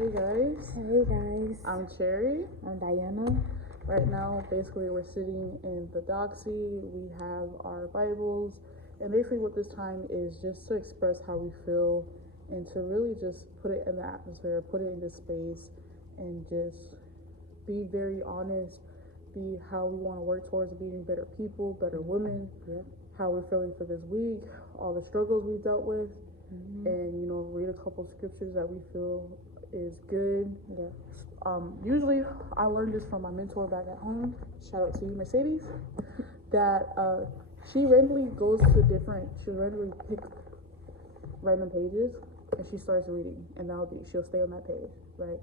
Hey guys, Hey guys, I'm Cherry. I'm Diana. Right now, basically, we're sitting in the doxy. We have our Bibles, and basically, what this time is just to express how we feel and to really just put it in the atmosphere, put it into space, and just be very honest, be how we want to work towards being better people, better women, how we're feeling for this week, all the struggles we've dealt with, and read a couple scriptures that we feel is good. Usually I learned this from my mentor back at home. Shout out to you, Mercedes. That she randomly she'll randomly pick random pages and she starts reading, and she'll stay on that page, right?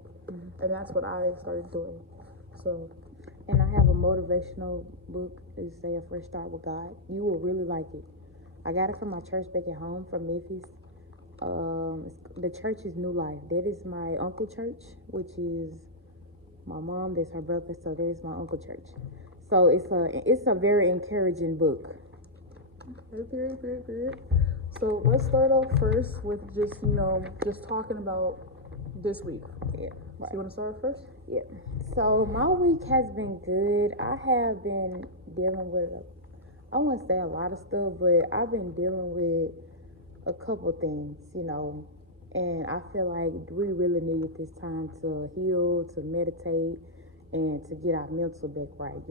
And that's what I started doing. So, and I have a motivational book. It's say A Fresh Start with God. You will really like it. I got it from my church back at home from Memphis. The church is New Life. That is my uncle church, which is my mom. That's her brother. So that is my uncle church. So it's a very encouraging book. Period. So let's start off first with just talking about this week. Yeah. Right. So you want to start first? Yeah. So my week has been good. I have been dealing with I wouldn't say a lot of stuff, but I've been dealing with a couple things, and I feel like we really needed this time to heal, to meditate, and to get our mental back right,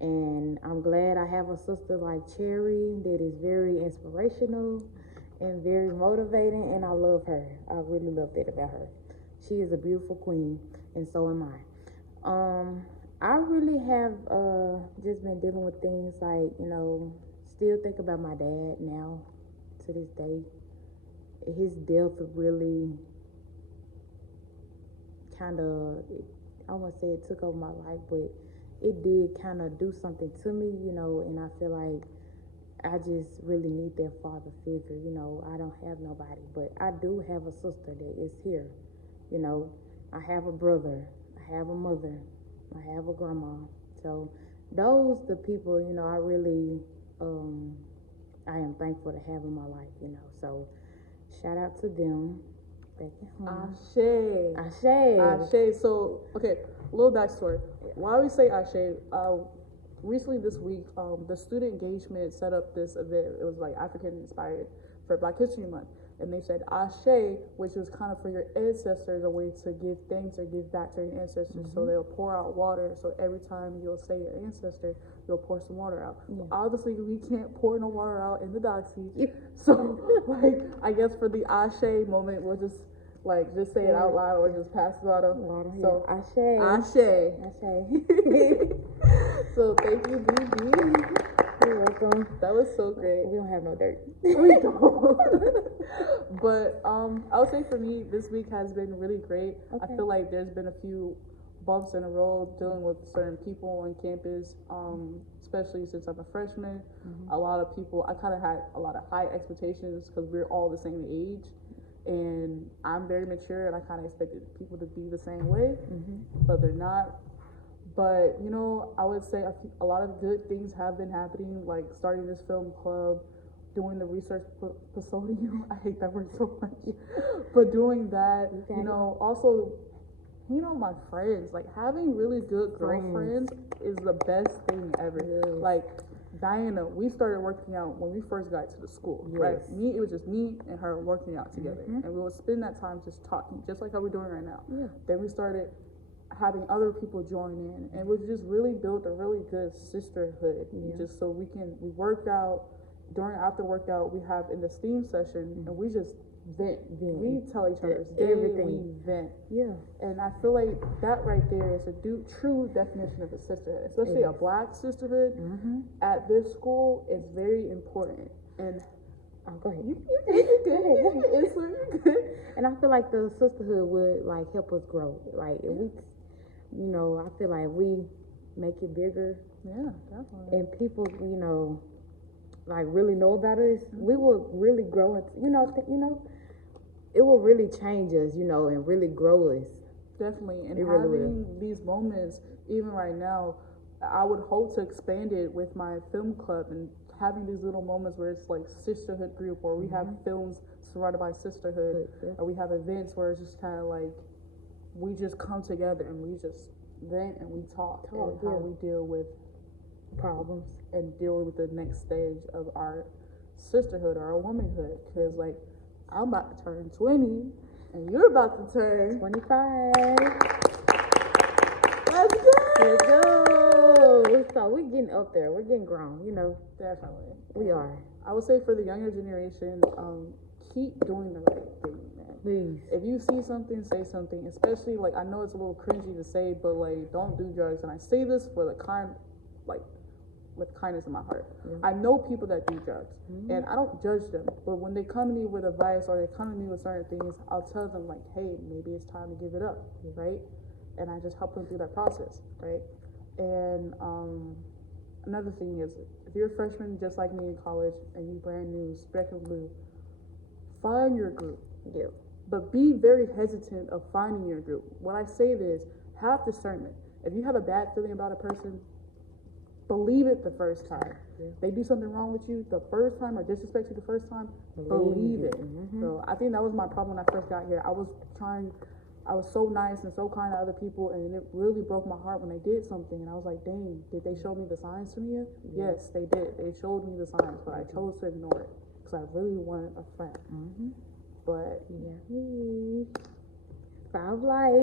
And I'm glad I have a sister like Cherry that is very inspirational and very motivating, and I love her. I really love that about her. She is a beautiful queen, and so am I. I really have just been dealing with things like, still think about my dad now to this day. His death really kind of, I won't say it took over my life, but it did kind of do something to me, and I feel like I just really need that father figure. I don't have nobody, but I do have a sister that is here. I have a brother, I have a mother, I have a grandma. So those the people, I really I am thankful to have in my life, So shout out to them. Back at home. Ashe. So, okay, a little backstory. Why we say Ashe, recently this week, the student engagement set up this event. It was like African inspired for Black History Month. And they said Ashe, which was kind of for your ancestors, a way to give thanks or give back to your ancestors. So they'll pour out water. So every time you'll say your ancestor, you'll pour some water out. Yeah. Obviously, we can't pour no water out in the doxy. So, I guess for the Ashe moment, we'll just say it out loud or just pass it out. So, Ashe. So, thank you, BB. You're welcome. That was so great. We don't have no dirt. We don't. But I would say for me, this week has been really great. Okay. I feel like there's been a few bumps in the road dealing with certain people on campus, especially since I'm a freshman. A lot of people, I kind of had a lot of high expectations because we're all the same age. And I'm very mature, and I kind of expected people to be the same way, but they're not. But, I would say a lot of good things have been happening, like starting this film club, doing the research posodium. I hate that word so much. But doing that, also, my friends, like having really good girlfriends is the best thing ever. Yes. Like, Diana, we started working out when we first got to the school, right? It was just me and her working out together. And we would spend that time just talking, just like how we're doing right now. Yeah. Then we started having other people join in, and we just really built a really good sisterhood. Just so we work out. After workout, we have an esteem session, and we just vent. We tell each other's everything. We vent. Yeah. And I feel like that right there is a true definition of a sisterhood, especially a Black sisterhood. At this school is very important. And go ahead. You're good. And I feel like the sisterhood would help us grow. Like if we, I feel like we make it bigger. Yeah, definitely. And people, really know about us, we will really grow into, it will really change us, and really grow us. Definitely. And having these moments, even right now, I would hope to expand it with my film club and having these little moments where it's like sisterhood group, or we have films surrounded by sisterhood, or we have events where it's just kind of like we just come together and we just vent and we talk and how we deal with problems and deal with the next stage of our sisterhood or our womanhood. Because like I'm about to turn 20 and you're about to turn 25. Let's go. Let's go. So we're getting up there. We're getting grown, you know. Definitely. We are. I would say for the younger generation, keep doing the right thing, man. Please. If you see something, say something. Especially like I know it's a little cringy to say, but like don't do drugs. And I say this for the with kindness in my heart. I know people that do drugs, and I don't judge them. But when they come to me with advice or they come to me with certain things, I'll tell them like, hey, maybe it's time to give it up, right? And I just help them through that process, right? And another thing is, if you're a freshman just like me in college and you brand new, spec and blue, find your group. Yeah. But be very hesitant of finding your group. When I say this, have discernment. If you have a bad feeling about a person, believe it the first time. They do something wrong with you the first time or disrespect you the first time, believe it. So I think that was my problem when I first got here. I was so nice and so kind to other people, and it really broke my heart when they did something. And I was like, dang, did they show me the signs to me? Yes, they did. They showed me the signs, but I chose to ignore it because I really wanted a friend. But yeah, 5 life.